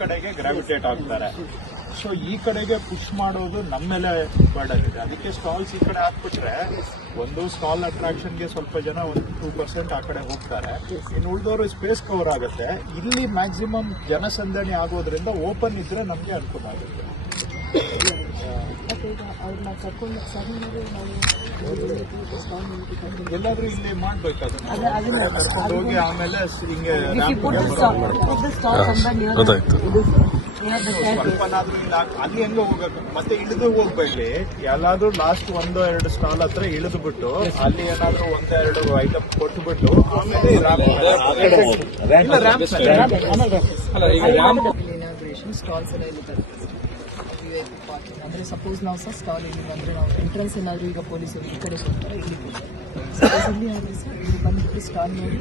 ಕಡೆಗೆ ಗ್ರಾವಿಟೇಟ್ ಆಗ್ತಾರೆ. ಸೊ ಈ ಕಡೆಗೆ ಪುಷ್ ಮಾಡೋದು ನಮ್ಮ ಮೇಲೆ ಬರ್ಡನ್ ಇದೆ. ಅದಕ್ಕೆ ಸ್ಟಾಲ್ಸ್ ಈ ಕಡೆ ಹಾಕ್ಬಿಟ್ರೆ ಒಂದು ಸ್ಟಾಲ್ ಅಟ್ರಾಕ್ಷನ್ಗೆ ಸ್ವಲ್ಪ ಜನ ಒಂದು 2% ಆ ಕಡೆ ಹೋಗ್ತಾರೆ. ಇನ್ನು ಉಳಿದವರು ಸ್ಪೇಸ್ ಕವರ್ ಆಗುತ್ತೆ. ಇಲ್ಲಿ ಮ್ಯಾಕ್ಸಿಮಮ್ ಜನಸಂದಣಿ ಆಗೋದ್ರಿಂದ ಓಪನ್ ಇದ್ರೆ ನಮಗೆ ಅನುಕೂಲ ಆಗುತ್ತೆ. ಎಲ್ಲಾದ್ರೂ ಇಲ್ಲಿ ಮಾಡ್ಬೇಕಾದ್ರೆ ಕರ್ಕೊಂಡು ಹೋಗಿ ಆಮೇಲೆ ಹಿಂಗೆ ಸ್ವಲ್ಪನಾದ್ರೂ ಇಲ್ಲ ಅಲ್ಲಿ ಹೆಂಗ ಹೋಗಕ್ಕೆ ಮತ್ತೆ ಇಳಿದು ಹೋಗ್ಬೇಡಿ. ಎಲ್ಲಾದ್ರೂ ಲಾಸ್ಟ್ 1-2 ಸ್ಟಾಲ್ ಹತ್ರ ಇಳಿದು ಬಿಟ್ಟು ಅಲ್ಲಿ ಏನಾದ್ರೂ 1-2 ಐಟಮ್ ಕೊಟ್ಟುಬಿಟ್ಟು ಆಮೇಲೆ ಸ್ಟಾಲ್ಸ್ ಎಲ್ಲ ಇಲ್ಲಿದ್ದಾರೆ. ಅಂದ್ರೆ ಸಪೋಸ್ ನಾವು ಸಹ ಸ್ಟಾಲ್ ಇಲ್ಲಿ ಬಂದ್ರೆ ನಾವು ಎಂಟ್ರೆನ್ಸ್ ಏನಾದ್ರು ಈಗ ಪೊಲೀಸರು ಈ ಕಡೆ ಕೊಡ್ತಾರೆ, ಇಲ್ಲಿ ಸಪೋಸ್ ಇಲ್ಲಿ ಆದ್ರೆ ಸರ್ ಇಲ್ಲಿ ಬಂದ್ಬಿಟ್ಟು ಸ್ಟಾಲ್ ನೋಡಿ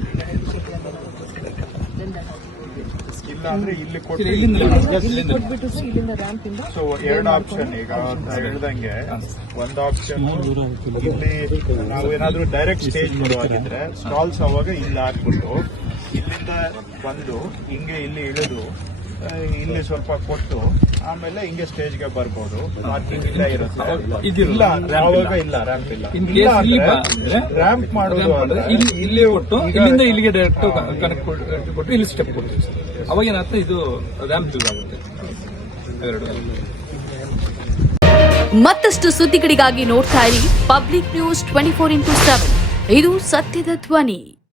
ಇಲ್ಲ ಅಂದ್ರೆ ಇಲ್ಲಿ ಕೊಟ್ಬಿಟ್ಟು ಸರ್ ಇಲ್ಲಿಂದ ರ್ಯಾಂಪ್ ಇಂದ. ಸೊ 2 ಆಪ್ಷನ್ ಈಗ ಹೇಳ್ದಂಗೆ, ಒಂದು ಆಪ್ಷನ್ ಇಲ್ಲಿ ನಾವೇನಾದ್ರೂ ಡೈರೆಕ್ಟ್ ಸ್ಟೇಜ್ ಬರುವಾಗಿದ್ರೆ ಸ್ಟಾಲ್ಸ್ ಅವಾಗ ಇಲ್ಲಿ ಹಾಕ್ಬಿಟ್ಟು ಇಲ್ಲಿಂದ ಬಂದು ಹಿಂಗೆ ಇಲ್ಲಿ ಇಳಿದು ಇಲ್ಲಿ ಸ್ವಲ್ಪ ಕೊಟ್ಟು ಆಮೇಲೆ ಹಿಂಗೆ ಸ್ಟೇಜ್ಗೆ ಬರ್ಬೋದು. ಪಾರ್ಕಿಂಗ್ ಇಲ್ಲ ಇರುತ್ತೆ. ಇಲ್ಲ ಯಾವಾಗ ಇಲ್ಲ ರ್ಯಾಂಪ್ ಇಲ್ಲ. ರ್ಯಾಂಪ್ ಮಾಡೋದು ಅಂದ್ರೆ ಇಲ್ಲಿ ಕೊಟ್ಟು ಇಲ್ಲಿಂದ ಇಲ್ಲಿಗೆ ಡೈರೆಕ್ಟ್ ಕನೆಕ್ಟ್ ಕೊಟ್ಟು ಇಲ್ಲಿ ಸ್ಟೆಪ್ ಕೊಡ್ತೀವಿ ಸರ್. ಅವಾಗ ಏನಾಗ್ತದೆ, ಇದು ರ್ಯಾಂಪ್ ಯೂಸ್ ಆಗುತ್ತೆ. ಮತ್ತಷ್ಟು ಸುದ್ದಿಗಳಿಗಾಗಿ ನೋಡ್ತಾ ಇರಿ ಪಬ್ಲಿಕ್ ನ್ಯೂಸ್ 24x7. ಇದು ಸತ್ಯದ ಧ್ವನಿ.